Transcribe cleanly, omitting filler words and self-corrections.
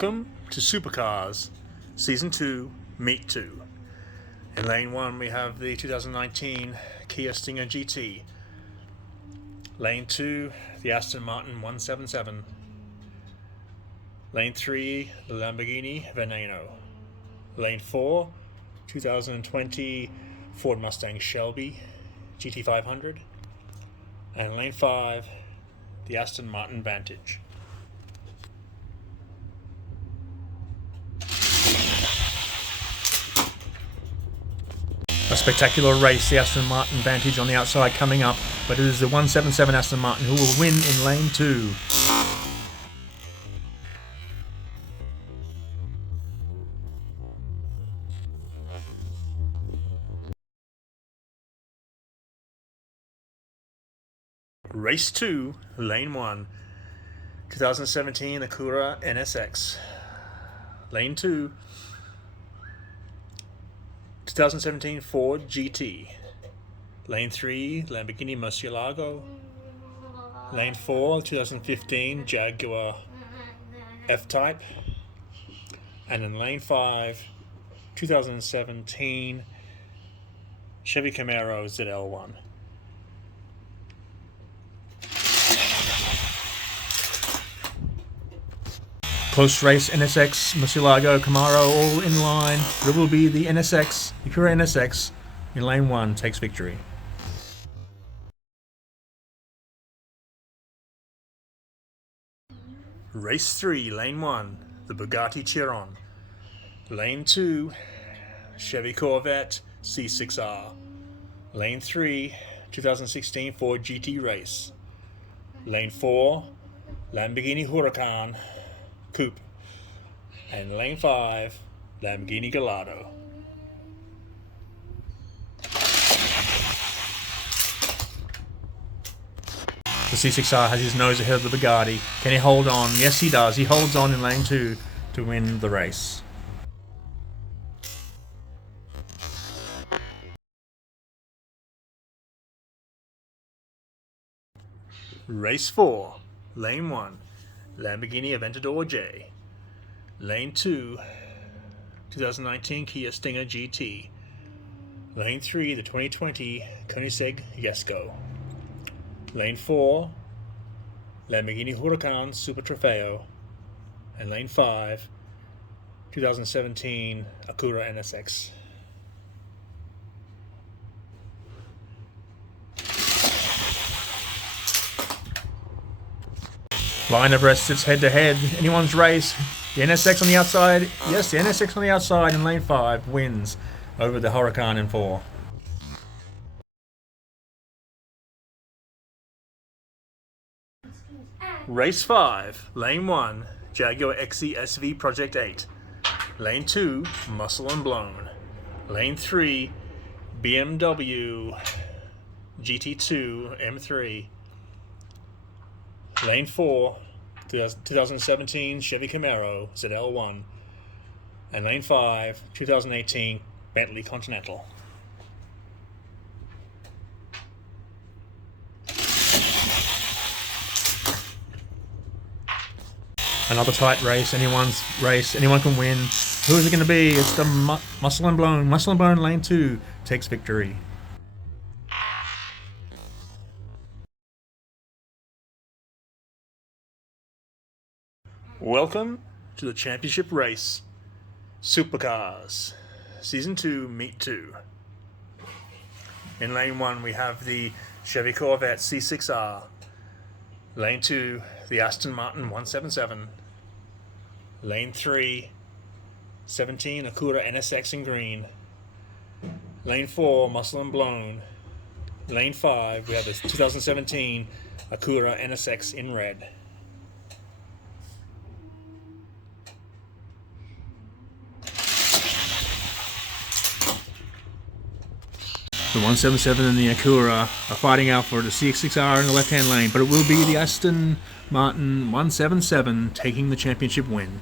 Welcome to Supercars, Season 2, Meet 2. In Lane 1 we have the 2019 Kia Stinger GT. Lane 2, the Aston Martin 177. Lane 3, the Lamborghini Veneno. Lane 4, 2020 Ford Mustang Shelby GT500. And Lane 5, the Aston Martin Vantage. A spectacular race, the Aston Martin Vantage on the outside coming up, but it is the 177 Aston Martin who will win in Lane 2. Race 2, Lane 1, 2017 Acura NSX. Lane 2, 2017 Ford GT. Lane 3, Lamborghini Murcielago. Lane 4, 2015 Jaguar F-Type. And in Lane 5, 2017 Chevy Camaro ZL1. Close race, NSX, Murcielago, Camaro all in line. It will be the NSX, the Acura NSX in Lane 1 takes victory. Race 3, Lane 1, the Bugatti Chiron. Lane 2, Chevy Corvette C6R. Lane 3, 2016 Ford GT Race. Lane 4, Lamborghini Huracan Coupe. And Lane 5, Lamborghini Gallardo. The C6R has his nose ahead of the Bugatti. Can he hold on? Yes, he does. He holds on in Lane 2 to win the race. Race 4, Lane 1, Lamborghini Aventador J. Lane 2, 2019 Kia Stinger GT. Lane 3, the 2020 Koenigsegg Jesko. Lane 4, Lamborghini Huracan Super Trofeo. And Lane 5, 2017 Acura NSX. Line abreast, it's head to head. Anyone's race. The NSX on the outside. Yes, the NSX on the outside in Lane 5 wins over the Huracan in 4. Race 5, Lane 1, Jaguar XE SV Project 8. Lane 2, Muscle and Blown. Lane 3, BMW GT2 M3. Lane 4, 2017 Chevy Camaro ZL1. And Lane 5, 2018 Bentley Continental. Another tight race, anyone's race, anyone can win. Who is it going to be? It's the Muscle and Blown. Muscle and Blown Lane 2 takes victory. Welcome to the championship race, Supercars, Season 2, Meet 2. In Lane 1 we have the Chevy Corvette C6R. Lane 2, the Aston Martin 177. Lane 3, 17 Acura NSX in green. Lane 4, Muscle and Blown. Lane 5, we have the 2017 Acura NSX in red. The 177 and the Acura are fighting out for the C6R in the left-hand lane, but it will be the Aston Martin 177 taking the championship win.